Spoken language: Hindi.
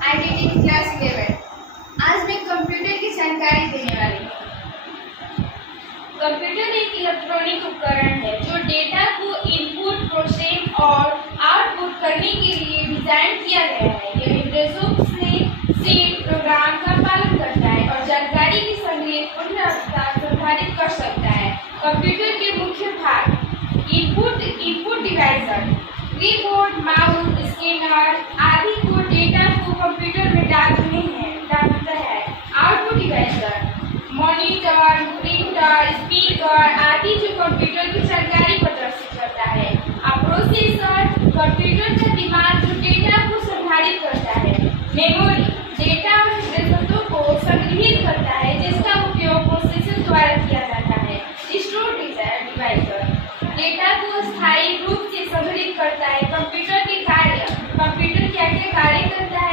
ITT class 11। आज मैं कंप्यूटर की जानकारी देने वाली हूँ। कंप्यूटर एक इलेक्ट्रॉनिक उपकरण है जो डेटा को इनपुट, प्रोसेस और आउटपुट करने के लिए डिजाइन किया गया है। यह निर्देशों से प्रोग्राम का पालन करता है और जानकारी की संग्रह पुनरावृत्ति संधारित कर सकता है। कंप्यूटर के मुख्य भाग: input device, keyboard, mouse, scanner आदि को डेटा को कंप्यूटर में डालता है। Output device, monitor, printer, speaker आदि जो कंप्यूटर की जानकारी प्रदर्शित करता है। प्रोसेसर, कंप्यूटर का दिमाग जो डेटा को संधारित करता है। मेमोरी, डेटा और निर्देशों को संग्रहित करता है जिसका उपयोग प्रोसेसर द्वारा किया जाता है। स्टोरेज डिवाइस, डेटा को स्थायी रूप से संग्रहित करता है। कंप्यूटर के कार्य: कंप्यूटर क्या क्या कार्य करता है